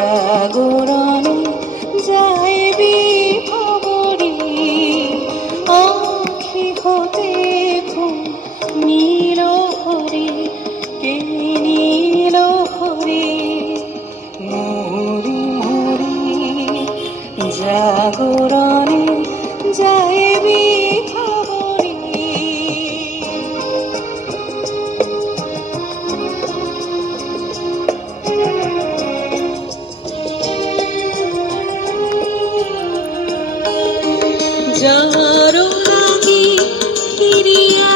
জাগরণে যাইবি খবরে আখি হতে ঘুম নীল হরে কে নীল হরে মরি মরি জাগরণে যাইবি খবরে যারো লাগি ফিরিয়া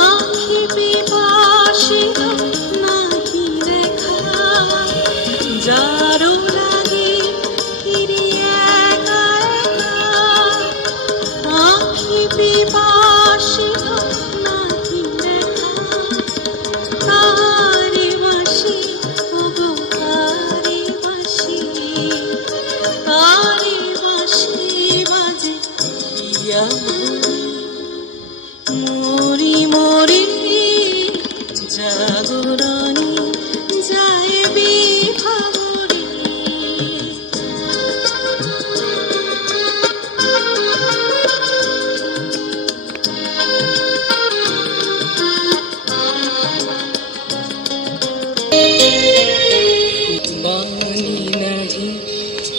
আখি পিপাসিত নাহি দেখা যারো লাগি ফিরিয়া আখি পিপাসিত নাহি দেখা কারি বাসি ওগো কারি বাসি কারি বাসি বাজে ইয়া মরি মরি জাগরণে যাইবি খবরে বাণী নাহি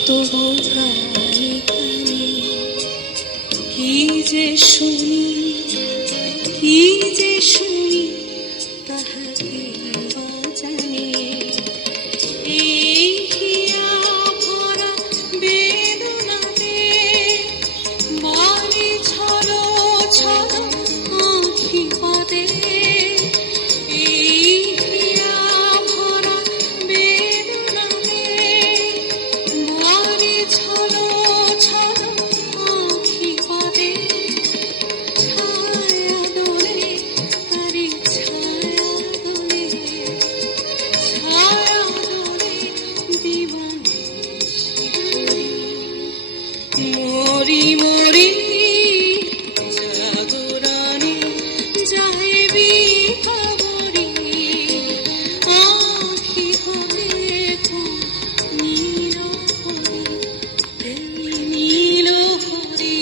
তবু কানে কানে কি যে শুনি কি যে শুনি তাহাকে বা জানে এই হিয়া ভরা বেদনাতে বাড়ি ছলো ছলো আঁখি পাতে এই হিয়া ভরা বেদনাতে বাড়ি ছলো ছলো আঁখি পাতে ছায়া দোলে তারি ছায়া দোলে ছায়া দোলে দিবানিশি মরি মরি জাগরণে যাইবি খবরে আখি হতে ঘুম নীল হরে নীল হরে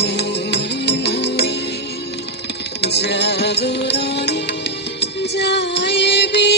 মরি মরি জাগরণে যাইবি